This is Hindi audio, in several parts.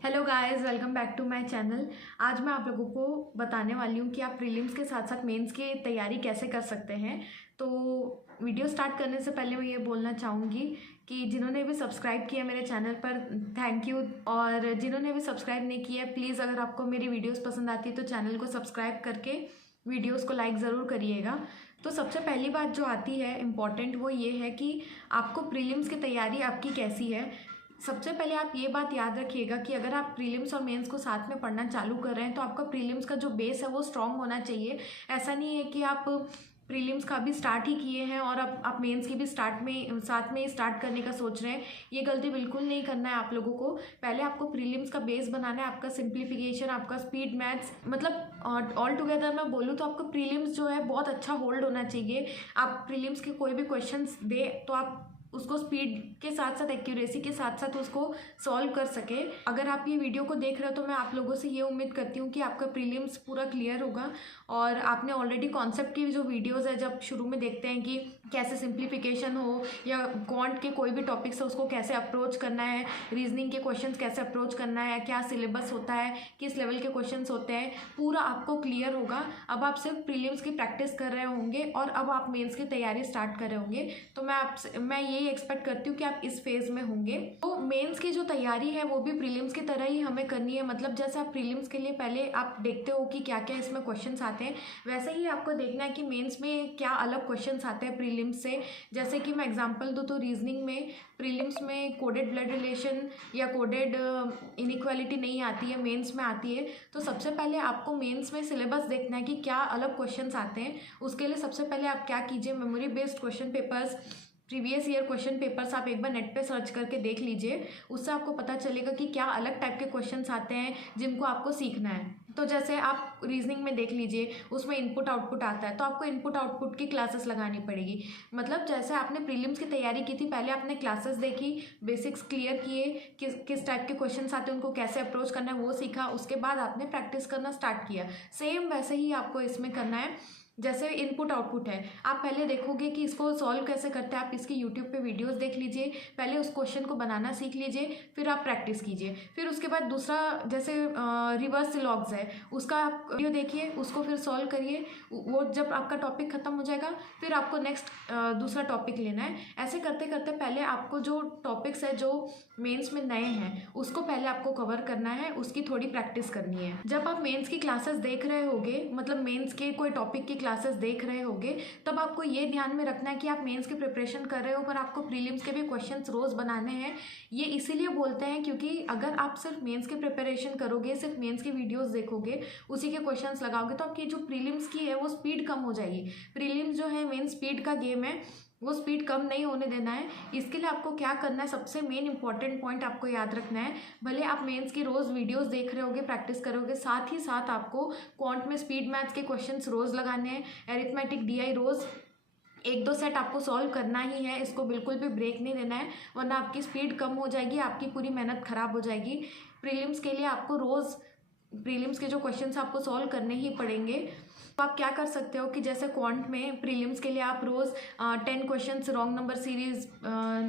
Hello guys, welcome back to my channel. आज मैं आप लोगों को बताने वाली हूँ कि आप प्रीलिम्स के साथ साथ मेंस की तैयारी कैसे कर सकते हैं। तो वीडियो स्टार्ट करने से पहले मैं ये बोलना चाहूँगी कि जिन्होंने भी सब्सक्राइब किया मेरे चैनल पर थैंक यू, और जिन्होंने भी सब्सक्राइब नहीं किया प्लीज़ अगर आपको मेरी वीडियोस पसंद आती है तो चैनल को सब्सक्राइब करके वीडियोस को लाइक ज़रूर करिएगा। तो सबसे पहली बात जो आती है इम्पॉर्टेंट, वो ये है कि आपको प्रीलिम्स की तैयारी आपकी कैसी है। सबसे पहले आप ये बात याद रखिएगा कि अगर आप प्रीलिम्स और मेंस को साथ में पढ़ना चालू कर रहे हैं तो आपका प्रीलिम्स का जो बेस है वो स्ट्रांग होना चाहिए। ऐसा नहीं है कि आप प्रीलिम्स का भी स्टार्ट ही किए हैं और अब आप मेंस की भी साथ में ही स्टार्ट करने का सोच रहे हैं। ये गलती बिल्कुल नहीं करना है आप लोगों को। पहले आपको प्रीलिम्स का बेस बनाना है, आपका सिंप्लीफिकेशन, आपका स्पीड मैथ्स, मतलब ऑल टुगेदर मैं बोलूँ तो आपका प्रीलिम्स जो है बहुत अच्छा होल्ड होना चाहिए। आप प्रीलिम्स के कोई भी क्वेश्चंस दे तो आप उसको स्पीड के साथ साथ एक्यूरेसी के साथ साथ उसको सॉल्व कर सके। अगर आप ये वीडियो को देख रहे हो तो मैं आप लोगों से ये उम्मीद करती हूँ कि आपका प्रीलिम्स पूरा क्लियर होगा और आपने ऑलरेडी कॉन्सेप्ट की जो वीडियोस है, जब शुरू में देखते हैं कि कैसे सिंप्लीफिकेशन हो या क्वांट के कोई भी टॉपिक्स है उसको कैसे अप्रोच करना है, रीजनिंग के क्वेश्चंस कैसे अप्रोच करना है, क्या सिलेबस होता है, किस लेवल के क्वेश्चंस होते हैं, पूरा आपको क्लियर होगा। अब आप सिर्फ प्रीलिम्स की प्रैक्टिस कर रहे होंगे और अब आप मेंस की तैयारी स्टार्ट कर रहे होंगे। तो मैं यही एक्सपेक्ट करती हूँ कि आप इस फेज में होंगे। तो मेंस की जो तैयारी है वो भी प्रीलिम्स की तरह ही हमें करनी है। मतलब जैसे आप प्रीलिम्स के लिए पहले आप देखते हो कि क्या क्या इसमें क्वेश्चंस आते हैं, वैसे ही आपको देखना है कि मेंस में क्या अलग क्वेश्चंस आते हैं प्रीलिम्स से। जैसे कि मैं एग्जांपल दूँ तो रीजनिंग में प्रीलिम्स में कोडेड ब्लड रिलेशन या कोडेड इनइक्वालिटी नहीं आती है, मेंस में आती है। तो सबसे पहले आपको मेंस में सिलेबस देखना है कि क्या अलग क्वेश्चंस आते हैं। उसके लिए सबसे पहले आप क्या कीजिए, memory based question papers, previous year question papers आप एक बार नेट पे सर्च करके देख लीजिए। उससे आपको पता चलेगा कि क्या अलग टाइप के क्वेश्चंस आते हैं जिनको आपको सीखना है। तो जैसे आप रीजनिंग में देख लीजिए, उसमें इनपुट आउटपुट आता है, तो आपको इनपुट आउटपुट की क्लासेस लगानी पड़ेगी। मतलब जैसे आपने प्रीलिम्स की तैयारी की थी, पहले आपने क्लासेस देखी, बेसिक्स क्लियर किए, किस टाइप के क्वेश्चंस आते हैं उनको कैसे अप्रोच करना है वो सीखा, उसके बाद आपने प्रैक्टिस करना स्टार्ट किया। सेम वैसे ही आपको इसमें करना है। जैसे इनपुट आउटपुट है, आप पहले देखोगे कि इसको सॉल्व कैसे करते हैं, आप इसकी यूट्यूब पे वीडियोस देख लीजिए, पहले उस क्वेश्चन को बनाना सीख लीजिए, फिर आप प्रैक्टिस कीजिए। फिर उसके बाद दूसरा जैसे रिवर्स लॉग्स है, उसका आप वीडियो देखिए, उसको फिर सॉल्व करिए। वो जब आपका टॉपिक खत्म हो जाएगा फिर आपको नेक्स्ट दूसरा टॉपिक लेना है। ऐसे करते करते पहले आपको जो टॉपिक्स है जो मेंस में नए हैं उसको पहले आपको कवर करना है, उसकी थोड़ी प्रैक्टिस करनी है। जब आप मेंस की क्लासेस देख रहे होगे, मतलब मेंस के कोई टॉपिक की क्लासेस देख रहे होगे, तब आपको ये ध्यान में रखना है कि आप मेंस की प्रिपरेशन कर रहे हो पर आपको प्रीलिम्स के भी क्वेश्चंस रोज बनाने हैं। ये इसीलिए बोलते हैं क्योंकि अगर आप सिर्फ मेंस की प्रिपरेशन करोगे, सिर्फ मेंस की वीडियोस देखोगे, उसी के क्वेश्चंस लगाओगे, तो आपकी जो प्रीलिम्स की है वो स्पीड कम हो जाएगी। प्रीलिम्स जो है मेन स्पीड का गेम है, वो स्पीड कम नहीं होने देना है। इसके लिए आपको क्या करना है, सबसे मेन इंपॉर्टेंट पॉइंट आपको याद रखना है। भले आप मेंस की रोज़ वीडियोस देख रहे होगे, प्रैक्टिस करोगे, साथ ही साथ आपको क्वांट में स्पीड मैथ्स के क्वेश्चंस रोज़ लगाने हैं, एरिथमेटिक डीआई रोज़ एक दो सेट आपको सॉल्व करना ही है। इसको बिल्कुल भी ब्रेक नहीं देना है, वरना आपकी स्पीड कम हो जाएगी, आपकी पूरी मेहनत खराब हो जाएगी। प्रीलिम्स के लिए आपको रोज़ प्रीलिम्स के जो क्वेश्चंस आपको सॉल्व करने ही पड़ेंगे। तो आप क्या कर सकते हो कि जैसे क्वांट में प्रीलिम्स के लिए आप रोज़ 10 questions wrong number series,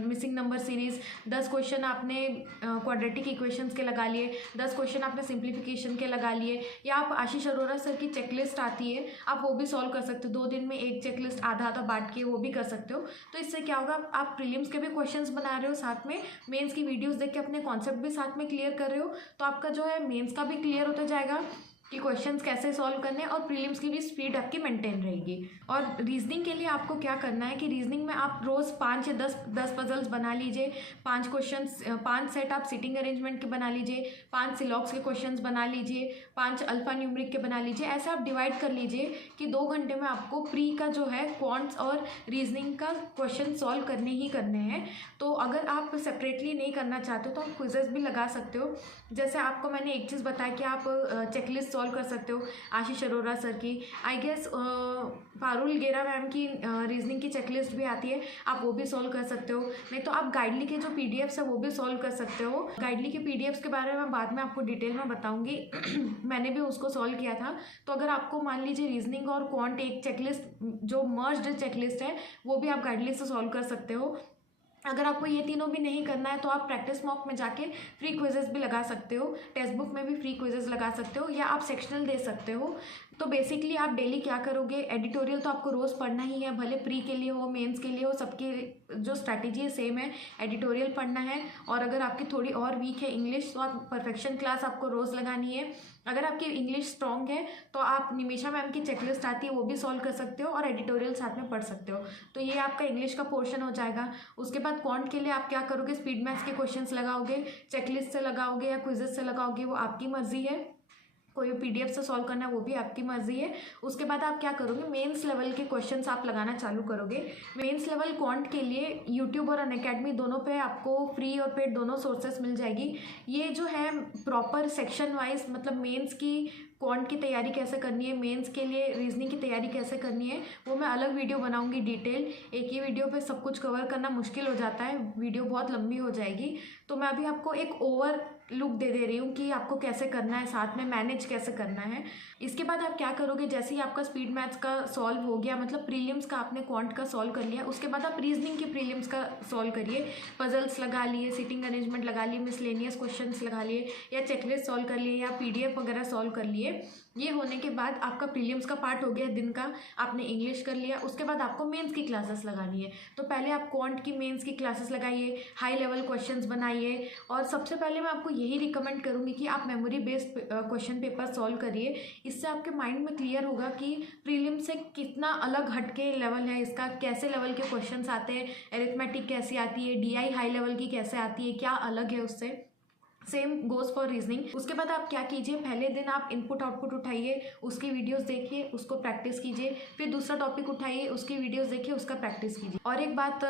missing number series, 10 question आपने क्वाड्रेटिक इक्वेशंस के लगा लिए, 10 क्वेश्चन आपने सिंप्लीफिकेशन के लगा लिए, या आप आशीष अरोरा सर की चेकलिस्ट आती है, आप वो भी सॉल्व कर सकते हो। 2 दिन में एक चेकलिस्ट आधा आधा बांट के वो भी कर सकते हो। तो इससे क्या होगा, आप प्रीलिम्स के भी क्वेश्चंस बना रहे हो, साथ में मेंस की वीडियोस देख के अपने कॉन्सेप्ट भी साथ में क्लियर कर रहे हो, तो आपका जो है मेंस का भी क्लियर होता जाएगा कि क्वेश्चंस कैसे सॉल्व करने हैं, और प्रीलिम्स की भी स्पीड आपकी मेंटेन रहेगी। और रीजनिंग के लिए आपको क्या करना है कि रीजनिंग में आप रोज़ 5 या 10 पजल्स बना लीजिए, 5 क्वेश्चंस, 5 सेट आप सिटिंग अरेंजमेंट के बना लीजिए, 5 सिलॉक्स के क्वेश्चंस बना लीजिए, 5 अल्फा न्यूमरिक के बना लीजिए। ऐसे आप डिवाइड कर लीजिए कि 2 घंटे में आपको प्री का जो है क्वांट्स और रीजनिंग का क्वेश्चन सॉल्व करने ही करने हैं। तो अगर आप सेपरेटली नहीं करना चाहते हो तो आप क्विजेस भी लगा सकते हो। जैसे आपको मैंने एक चीज़ बताया कि आप चेकलिस्ट सॉल्व कर सकते हो आशीष अरोरा सर की, आई गेस पारुल गेरा मैम की रीजनिंग की चेकलिस्ट भी आती है, आप वो भी सॉल्व कर सकते हो। नहीं तो आप गाइडली के जो पीडीएफ्स है वो भी सॉल्व कर सकते हो। गाइडली के पीडीएफ्स के बारे में मैं बाद में आपको डिटेल में बताऊंगी मैंने भी उसको सॉल्व किया था। तो अगर आपको मान लीजिए रीजनिंग और क्वांट एक चेकलिस्ट जो मर्ज्ड चेकलिस्ट है वो भी आप गाइडली से सॉल्व कर सकते हो। अगर आपको ये तीनों भी नहीं करना है तो आप प्रैक्टिस मॉक में जाके फ्री क्विजेस भी लगा सकते हो, टेक्स्ट बुक में भी फ्री क्विजेस लगा सकते हो, या आप सेक्शनल दे सकते हो। तो बेसिकली आप डेली क्या करोगे, एडिटोरियल तो आपको रोज़ पढ़ना ही है, भले प्री के लिए हो मेंस के लिए हो, सबकी जो स्ट्रैटेजी है सेम है, एडिटोरियल पढ़ना है। और अगर आपकी थोड़ी और वीक है इंग्लिश तो आप परफेक्शन क्लास आपको रोज़ लगानी है। अगर आपकी इंग्लिश स्ट्रॉन्ग है तो आप निमिषा मैम की चेकलिस्ट आती है वो भी सॉल्व कर सकते हो और एडिटोरियल साथ में पढ़ सकते हो। तो ये आपका इंग्लिश का पोर्शन हो जाएगा। उसके बाद क्वांट के लिए आप क्या करोगे, स्पीड मैथ्स के क्वेश्चंस लगाओगे, चेकलिस्ट से लगाओगे या क्विजेस से लगाओगे, वो आपकी मर्जी है। कोई पीडीएफ से सॉल्व करना है वो भी आपकी मर्जी है। उसके बाद आप क्या करोगे, मेंस लेवल के क्वेश्चंस आप लगाना चालू करोगे। मेंस लेवल क्वांट के लिए यूट्यूब और अनअकैडमी दोनों पे आपको फ्री और पेड दोनों सोर्सेस मिल जाएगी। ये जो है प्रॉपर सेक्शन वाइज, मतलब मेंस की क्वांट की तैयारी कैसे करनी है, मेंस के लिए रीजनिंग की तैयारी कैसे करनी है, वो मैं अलग वीडियो बनाऊंगी डिटेल। एक ही वीडियो पे सब कुछ कवर करना मुश्किल हो जाता है, वीडियो बहुत लंबी हो जाएगी। तो मैं अभी आपको एक ओवर लुक दे रही हूँ कि आपको कैसे करना है, साथ में मैनेज कैसे करना है। इसके बाद आप क्या करोगे, जैसे ही आपका स्पीड मैथ्स का सॉल्व हो गया, मतलब प्रीलिम्स का आपने क्वांट का सॉल्व कर लिया, उसके बाद आप रीजनिंग की प्रीलिम्स का सॉल्व करिए। पजल्स लगा लिए, सिटिंग अरेंजमेंट लगा लिए, मिसलेनियस क्वेश्चंस लगा लिए, या चेकलिस्ट सॉल्व कर लिए, या पीडीएफ वगैरह सॉल्व कर लिए। ये होने के बाद आपका प्रीलिम्स का पार्ट हो गया दिन का, आपने इंग्लिश कर लिया। उसके बाद आपको मेंस की क्लासेस लगानी है। तो पहले आप क्वांट की मेंस की क्लासेस लगाइए, हाई लेवल क्वेश्चंस बनाइए। और सबसे पहले मैं आपको यही रिकमेंड करूँगी कि आप memory based question paper solve करिए। इससे आपके माइंड में क्लियर होगा कि प्रीलिम से कितना अलग हटके लेवल है इसका, कैसे लेवल के क्वेश्चंस आते हैं, एरिथमेटिक कैसी आती है, डीआई हाई लेवल की कैसे आती है, क्या अलग है उससे। Same goes for reasoning. उसके बाद आप क्या कीजिए, पहले दिन आप इनपुट आउटपुट उठाइए, उसकी वीडियोस देखिए, उसको प्रैक्टिस कीजिए। फिर दूसरा टॉपिक उठाइए, उसकी वीडियोस देखिए, उसका प्रैक्टिस कीजिए। और एक बात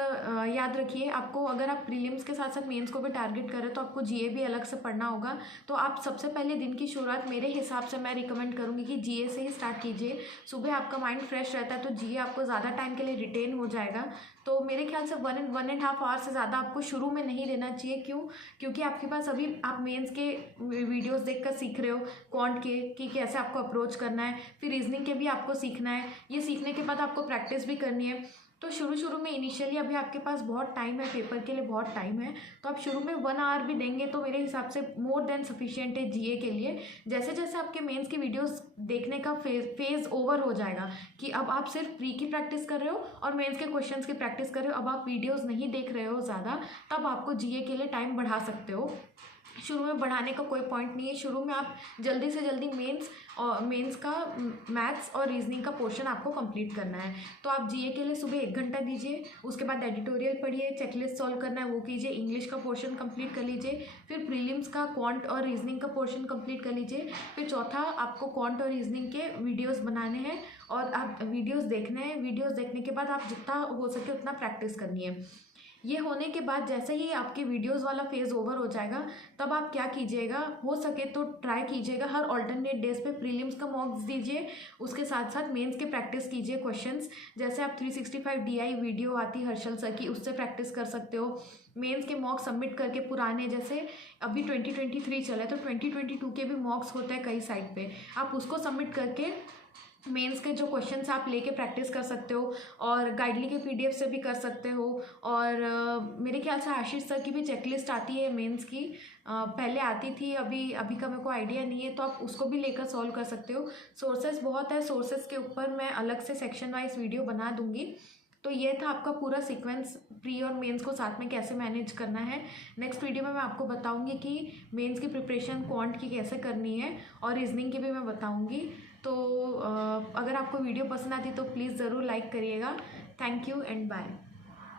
याद रखिए, आपको अगर आप प्रीलिम्स के साथ साथ मेंस को भी टारगेट करें तो आपको जीए भी अलग से पढ़ना होगा। तो आप सबसे पहले दिन की शुरुआत मेरे हिसाब से मैं रिकमेंड करूँगी कि जीए से ही स्टार्ट कीजिए। सुबह आपका माइंड फ्रेश रहता है तो जीए आपको ज़्यादा टाइम के लिए रिटेन हो जाएगा। तो मेरे ख्याल से 1.5 आवर से ज़्यादा आपको शुरू में नहीं देना चाहिए। क्यों? क्योंकि आपके पास अभी आप मेंस के वीडियोस देखकर सीख रहे हो, क्वांट के कि कैसे आपको अप्रोच करना है, फिर रीजनिंग के भी आपको सीखना है। ये सीखने के बाद आपको प्रैक्टिस भी करनी है। तो शुरू में इनिशियली अभी आपके पास बहुत टाइम है, पेपर के लिए बहुत टाइम है, तो आप शुरू में 1 आवर भी देंगे तो मेरे हिसाब से मोर देन सफिशिएंट है जीए के लिए। जैसे जैसे आपके मेंस की वीडियोस देखने का फेज ओवर हो जाएगा कि अब आप सिर्फ प्री की प्रैक्टिस कर रहे हो और मेंस के क्वेश्चंस की प्रैक्टिस कर रहे हो, अब आप वीडियोस नहीं देख रहे हो ज़्यादा, तब आपको जीए के लिए टाइम बढ़ा सकते हो। शुरू में बढ़ाने का कोई पॉइंट नहीं है। शुरू में आप जल्दी से जल्दी मेंस का मैथ्स और रीजनिंग का पोर्शन आपको कंप्लीट करना है। तो आप जीए के लिए सुबह 1 घंटा दीजिए, उसके बाद एडिटोरियल पढ़िए, चेकलिस्ट सॉल्व करना है वो कीजिए, इंग्लिश का पोर्शन कंप्लीट कर लीजिए, फिर प्रीलिम्स का क्वांट और रीजनिंग का पोर्शन कंप्लीट कर लीजिए, फिर चौथा आपको क्वांट और रीजनिंग के वीडियोज़ बनाने हैं और आप वीडियोज़ देखने हैं। वीडियोज़ देखने के बाद आप जितना हो सके उतना प्रैक्टिस करनी है। ये होने के बाद जैसे ही आपके वीडियोस वाला फेज़ ओवर हो जाएगा, तब आप क्या कीजिएगा, हो सके तो ट्राई कीजिएगा हर ऑल्टरनेट डेज पे प्रीलिम्स का मॉक्स दीजिए, उसके साथ साथ मेंस के प्रैक्टिस कीजिए क्वेश्चंस। जैसे आप 365 डीआई वीडियो आती है हर्षल सर की, उससे प्रैक्टिस कर सकते हो। मेंस के मॉक्स सबमिट करके पुराने, जैसे अभी 2023 चला है तो 2022 के भी मॉक्स होते हैं कई साइट पे, आप उसको सबमिट करके मेंस के जो क्वेश्चंस आप लेके प्रैक्टिस कर सकते हो। और गाइडली के पीडीएफ से भी कर सकते हो। और मेरे ख्याल से आशीष सर की भी चेकलिस्ट आती है मेंस की, पहले आती थी, अभी का मेरे को आइडिया नहीं है, तो आप उसको भी लेकर सॉल्व कर सकते हो। सोर्सेज बहुत है, सोर्सेज के ऊपर मैं अलग से सेक्शन वाइज वीडियो बना दूंगी। तो ये था आपका पूरा सीक्वेंस, प्री और मेंस को साथ में कैसे मैनेज करना है। नेक्स्ट वीडियो में मैं आपको बताऊंगी कि मेंस की प्रिपरेशन क्वांट की कैसे करनी है और रीजनिंग की भी मैं बताऊंगी। तो अगर आपको वीडियो पसंद आती तो प्लीज़ ज़रूर लाइक करिएगा। Thank you and bye.